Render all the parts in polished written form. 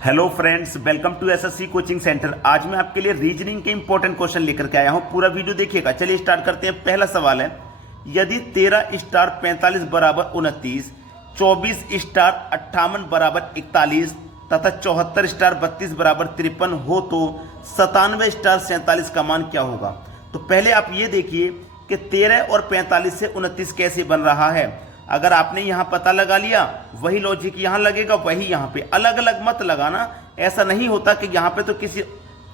Hello friends, welcome to SSC coaching centre. आज मैं आपके लिए रीजनिंग के इंपॉर्टेंट क्वेश्चन लेकर के आया हूं। पूरा वीडियो देखिएगा। चलिए स्टार्ट करते हैं। पहला सवाल है, यदि 13 स्टार 45 बराबर 29, 24 स्टार 58 बराबर 41 तथा 74 स्टार 32 बराबर 53 हो तो 97 स्टार 47 का मान क्या होगा। तो पहले आप ये देखिए कि 13 और 45 से 29 कैसे बन रहा है। अगर आपने यहां पता लगा लिया, वही लॉजिक यहां लगेगा, वही यहां पे। अलग अलग मत लगाना। ऐसा नहीं होता कि यहां पे तो किसी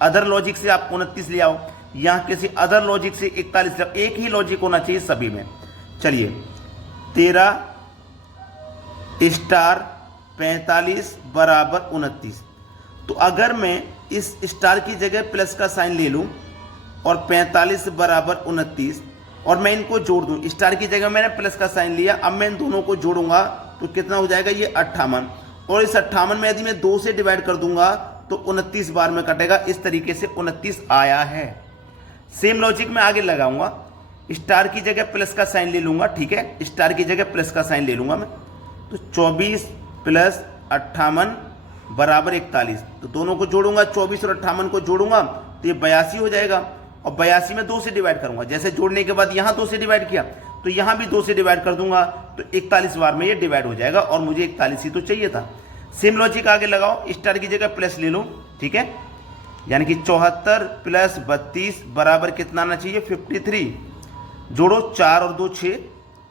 अदर लॉजिक से आप 29 ले आओ, यहां किसी अदर लॉजिक से 41 ले आओ। एक ही लॉजिक होना चाहिए सभी में। चलिए, 13 स्टार 45 बराबर 29। तो अगर मैं इस स्टार की जगह प्लस का साइन ले लूं और 45 बराबर 29 और मैं इनको जोड़ दूं, स्टार की जगह मैंने प्लस का साइन लिया, अब मैं इन दोनों को जोड़ूंगा तो कितना हो जाएगा, ये 58। और इस 58 में यदि मैं 2 से डिवाइड कर दूंगा तो 29 बार में कटेगा। इस तरीके से 29 आया है। सेम लॉजिक में आगे लगाऊंगा। स्टार की जगह प्लस का साइन ले लूंगा, ठीक है, स्टार की जगह प्लस का साइन ले लूंगा मैं। तो 24 प्लस 58 बराबर 41। तो दोनों को जोड़ूंगा, 24 और 58 को जोड़ूंगा तो ये 82 हो जाएगा। और 82 में 2 से डिवाइड करूंगा। जैसे जोड़ने के बाद यहां 2 से डिवाइड किया तो यहां भी 2 से डिवाइड कर दूंगा तो 41 बार में ये डिवाइड हो जाएगा। और मुझे 41 ही तो चाहिए था। सेम लॉजिक आगे लगाओ। स्टार की जगह प्लस ले लो, ठीक है, यानी कि 74 प्लस 32 बराबर कितना आना चाहिए, 53। जोड़ो, 4 और 2 6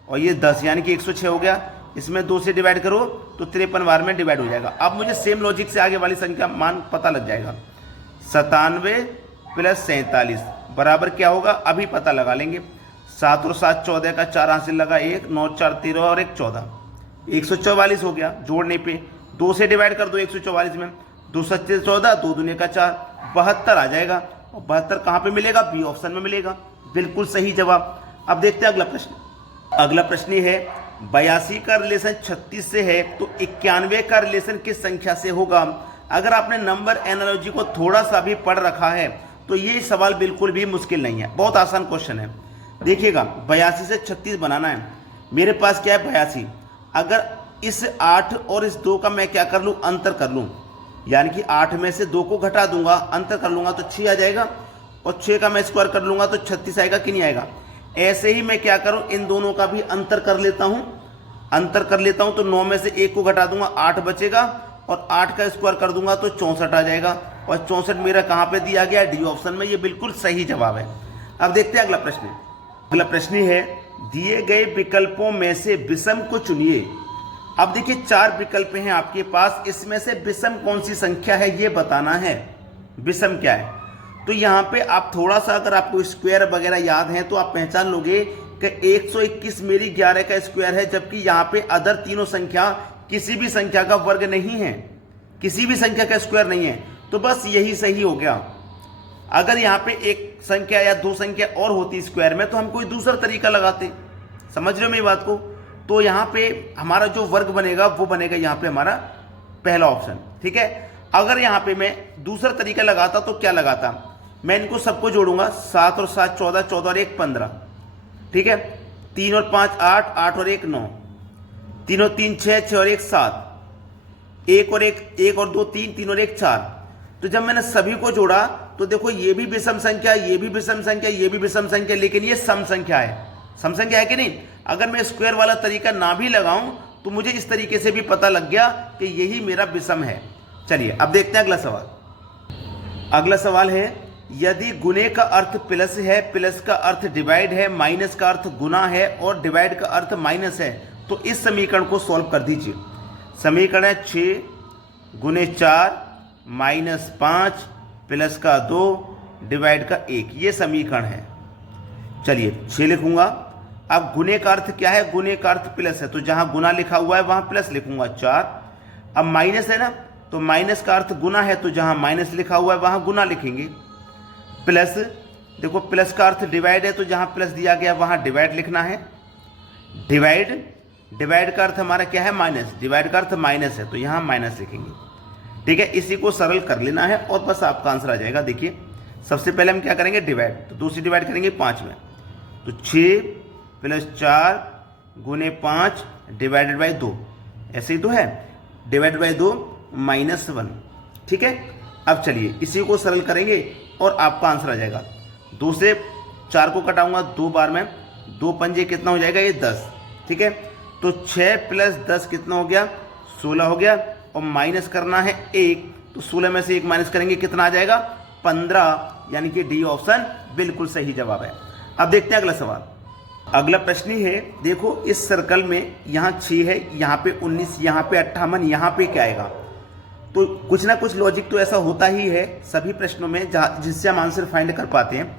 और ये 10, यानी कि 106 हो गया। इसमें 2 से डिवाइड करो तो 53 बार में डिवाइड हो जाएगा। अब मुझे सेम लॉजिक से आगे वाली संख्या मान पता लग जाएगा। 97 प्लस 47 बराबर क्या होगा, अभी पता लगा लेंगे। 7 और 7 14 का 4 हासिल लगा, 1 9 4 13 और 1 14, 144 हो गया। जोड़ने पे 2 से डिवाइड कर दो 144 में, 2 सच्चे 14, 2 दूने का 4, 72 आ जाएगा। और 72 कहाँ पे मिलेगा, बी ऑप्शन में मिलेगा। बिल्कुल सही जवाब। अब देखते हैं अगला प्रश्न। अगला प्रश्न है, 82 का रिलेशन 36 से है तो 91 का रिलेशन किस संख्या से होगा। अगर आपने नंबर एनालॉजी को थोड़ा सा भी पढ़ रखा है तो ये सवाल बिल्कुल भी मुश्किल नहीं है, बहुत आसान क्वेश्चन है। देखिएगा, 82 से 36 बनाना है। मेरे पास क्या है, 82। अगर इस 8 और इस 2 का मैं क्या कर लूँ, अंतर कर लूँ, यानी कि 8 में से 2 को घटा दूंगा, अंतर कर लूंगा तो 6 आ जाएगा। और 6 का मैं स्क्वायर कर लूंगा तो 36 आएगा कि नहीं आएगा। ऐसे ही मैं क्या करूँ, इन दोनों का भी अंतर कर लेता हूँ। अंतर कर लेता हूँ तो 9 में से 1 को घटा दूंगा, 8 बचेगा। और 8 का स्क्वायर कर दूंगा तो 64 आ जाएगा। और 64 मेरा कहाँ पे दिया गया, डी ऑप्शन में। ये बिल्कुल सही जवाब है। अब देखते हैं अगला प्रश्न। अगला प्रश्न है, दिए गए विकल्पों में से विषम को चुनिए। अब देखिए, 4 विकल्प हैं आपके पास, इसमें से विषम कौन सी संख्या है ये बताना है। विषम क्या है, तो यहाँ पे आप थोड़ा सा, अगर आपको स्क्वायर वगैरह याद है तो आप पहचान लोगे कि 121 मेरी 11 का स्क्वायर है, जबकि यहाँ पे अदर तीनों संख्या किसी भी संख्या का वर्ग नहीं है, किसी भी संख्या का स्क्वायर नहीं है। तो बस यही सही हो गया। अगर यहाँ पे एक संख्या या 2 संख्या और होती स्क्वायर में तो हम कोई दूसरा तरीका लगाते। समझ रहे हो मेरी बात को। तो यहाँ पे हमारा जो वर्ग बनेगा वो बनेगा यहाँ पे हमारा पहला ऑप्शन, ठीक है। अगर यहाँ पे मैं दूसरा तरीका लगाता तो क्या लगाता, मैं इनको सबको जोड़ूंगा। 7 और 7 14, 14 और 1 15, ठीक है। 3 और 5 8, 8 और 1 9, 3 और 3 6, 6 और 1 7, 1 और 1 और 2 3, 3 और 1 4। तो जब मैंने सभी को जोड़ा तो देखो, ये भी विषम संख्या, ये भी विषम संख्या, ये भी विषम संख्या, लेकिन ये सम संख्या है। सम संख्या है कि नहीं। अगर मैं स्क्वायर वाला तरीका ना भी लगाऊं तो मुझे इस तरीके से भी पता लग गया कि यही मेरा विषम है। चलिए अब देखते हैं अगला सवाल। अगला सवाल है, यदि गुणे का अर्थ प्लस है, प्लस का अर्थ डिवाइड है, माइनस का अर्थ गुना है और डिवाइड का अर्थ माइनस है, तो इस समीकरण को सॉल्व कर दीजिए। समीकरण है 6 गुणे 4 माइनस 5 प्लस का 2 डिवाइड का 1, ये समीकरण है। चलिए 6 लिखूंगा। अब गुणे का अर्थ क्या है, गुणे का अर्थ प्लस है, तो जहां गुना लिखा हुआ है वहां प्लस लिखूंगा 4। अब माइनस है ना, तो माइनस का अर्थ गुना है, तो जहां माइनस लिखा हुआ है वहां गुना लिखेंगे। प्लस, देखो प्लस का अर्थ डिवाइड है, तो जहां प्लस दिया गया वहां डिवाइड लिखना है। डिवाइड, डिवाइड का अर्थ हमारा क्या है, माइनस, डिवाइड का अर्थ माइनस है, तो यहां माइनस लिखेंगे, ठीक है। इसी को सरल कर लेना है और बस आपका आंसर आ जाएगा। देखिए, सबसे पहले हम क्या करेंगे, डिवाइड, तो 2 से डिवाइड करेंगे 5 में, तो 6 प्लस 4 गुने 5 डिवाइडेड बाई 2, ऐसे ही तो है। डिवाइडेड बाई 2 -1, ठीक है। अब चलिए इसी को सरल करेंगे और आपका आंसर आ जाएगा। 2 से 4 को कटाऊंगा 2 बार में, 2 पंजे कितना हो जाएगा, ये 10, ठीक है। तो 6 + 10 कितना हो गया, 16 हो गया। और माइनस करना है 1, तो 16 में से 1 माइनस करेंगे, कितना आ जाएगा, 15, यानी कि डी ऑप्शन बिल्कुल सही जवाब है। अब देखते हैं अगला सवाल। अगला प्रश्न ही है, देखो इस सर्कल में यहाँ 6 है, यहाँ पे 19, यहाँ पे 58, यहाँ पे क्या आएगा। तो कुछ ना कुछ लॉजिक तो ऐसा होता ही है सभी प्रश्नों में जिससे हम आंसर फाइंड कर पाते हैं।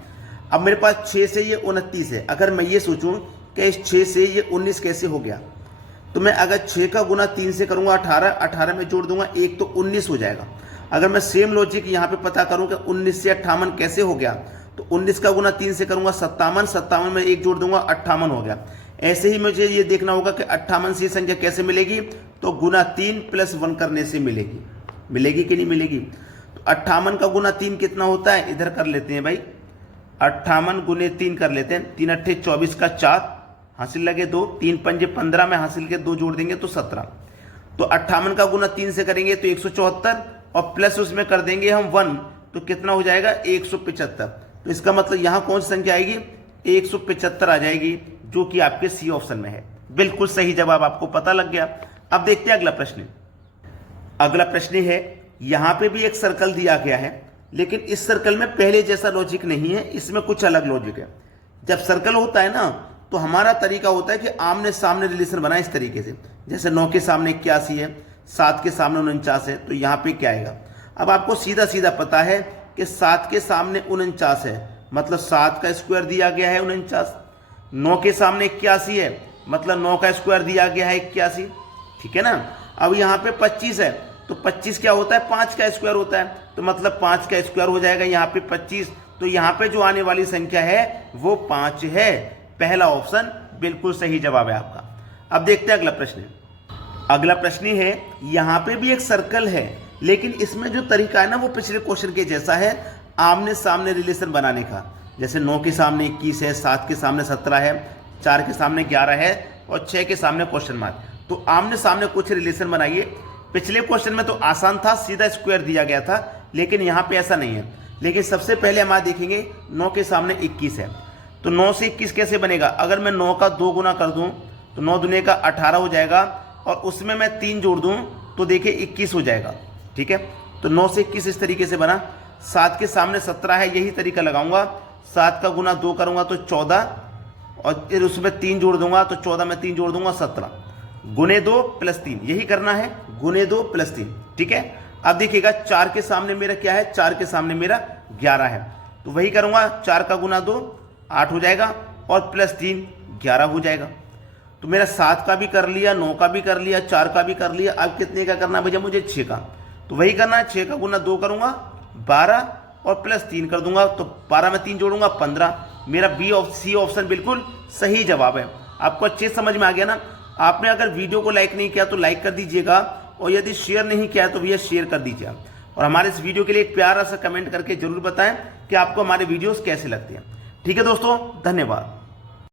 अब मेरे पास 6 से ये 29 है, अगर मैं ये सोचूं कि इस 6 से ये 19 कैसे हो गया, तो मैं अगर 6 का गुना 3 से करूंगा 18, 18 में जोड़ दूंगा 1 तो 19 हो जाएगा। अगर मैं सेम लॉजिक यहाँ पे पता करूं कि 19 से 58 कैसे हो गया, तो 19 का गुना 3 से करूंगा 57, 57 में 1 जोड़ दूंगा 58 हो गया। ऐसे ही मुझे ये देखना होगा कि 58 से संख्या कैसे मिलेगी, तो गुना 3 + 1 करने से मिलेगी। मिलेगी कि नहीं मिलेगी। तो 58 का गुना 3 कितना होता है, इधर कर लेते हैं भाई, 58 गुने 3 कर लेते हैं। 3 × 8 = 24 का 4 हासिल लगे 2, 3 पंजे 15 में हासिल के 2 जोड़ देंगे तो 17। तो 58 का गुना 3 से करेंगे तो 174, और प्लस उसमें कर देंगे हम 1, तो कितना हो जाएगा, 175। तो इसका मतलब यहाँ कौन सी संख्या आएगी, 175 आ जाएगी, जो कि आपके सी ऑप्शन में है। बिल्कुल सही जवाब आपको पता लग गया। अब देखते हैं अगला प्रश्न। अगला प्रश्न है, यहाँ पे भी एक सर्कल दिया गया है, लेकिन इस सर्कल में पहले जैसा लॉजिक नहीं है, इसमें कुछ अलग लॉजिक है। जब सर्कल होता है ना, तो हमारा तरीका होता है कि आमने सामने रिलेशन बनाए इस तरीके से, जैसे 9 के सामने 81 है, 7 के सामने 49 है, तो यहाँ पे क्या आएगा। अब आपको सीधा सीधा पता है कि 7 के सामने 49 है, मतलब 7 का स्क्वायर दिया गया है 49। 9 के सामने 81 है, मतलब 9 का स्क्वायर दिया गया है 81, ठीक है ना। अब यहाँ पे 25 है, तो 25 क्या होता है, 5 का स्क्वायर होता है, तो मतलब 5 का स्क्वायर हो जाएगा यहाँ पे 25। तो यहाँ पे जो आने वाली संख्या है वो 5 है। पहला ऑप्शन बिल्कुल सही जवाब है आपका। अब देखते हैं अगला प्रश्न। अगला प्रश्न है, यहाँ पे भी एक सर्कल है, लेकिन इसमें जो तरीका है ना वो पिछले क्वेश्चन के जैसा है, आमने सामने रिलेशन बनाने का। जैसे 9 के सामने 21 है, 7 के सामने 17 है, 4 के सामने 11 है और 6 के सामने क्वेश्चन मार्क। तो आमने सामने कुछ रिलेशन बनाइए। पिछले क्वेश्चन में तो आसान था, सीधा स्क्वायर दिया गया था, लेकिन यहाँ पे ऐसा नहीं है। लेकिन सबसे पहले हम आज देखेंगे 9 के सामने 21 है, तो 9 से 21 कैसे बनेगा। अगर मैं 9 का 2 गुना कर दूं तो 9 दूने का 18 हो जाएगा, और उसमें मैं 3 जोड़ दूं तो देखिए 21 हो जाएगा, ठीक है। तो 9 से 21 इस तरीके से बना। 7 के सामने 17 है, यही तरीका लगाऊंगा। 7 का गुना 2 करूंगा तो 14, और फिर उसमें 3 जोड़ दूंगा तो 14 में 3 जोड़ दूंगा 17, गुने 2 + 3, यही करना है, गुने 2 + 3, ठीक है। अब देखिएगा 4 के सामने मेरा क्या है, 4 के सामने मेरा 11 है, तो वही करूंगा। 4 का गुना 2 8 हो जाएगा, और +3 11 हो जाएगा। तो मेरा 7 का भी कर लिया, 9 का भी कर लिया, 4 का भी कर लिया। अब कितने का करना है भैया, मुझे 6 का। तो वही करना है, 6 का गुना 2 करूंगा 12, और +3 कर दूंगा, तो 12 में 3 जोड़ूंगा 15। मेरा सी ऑप्शन बिल्कुल सही जवाब है। आपको अच्छे समझ में आ गया ना। आपने अगर वीडियो को लाइक नहीं किया तो लाइक कर दीजिएगा, और यदि शेयर नहीं किया तो भैया शेयर कर दीजिएगा। और हमारे इस वीडियो के लिए एक प्यारा सा कमेंट करके जरूर बताएं कि आपको हमारे वीडियोस कैसे लगते हैं। ठीक है दोस्तों, धन्यवाद।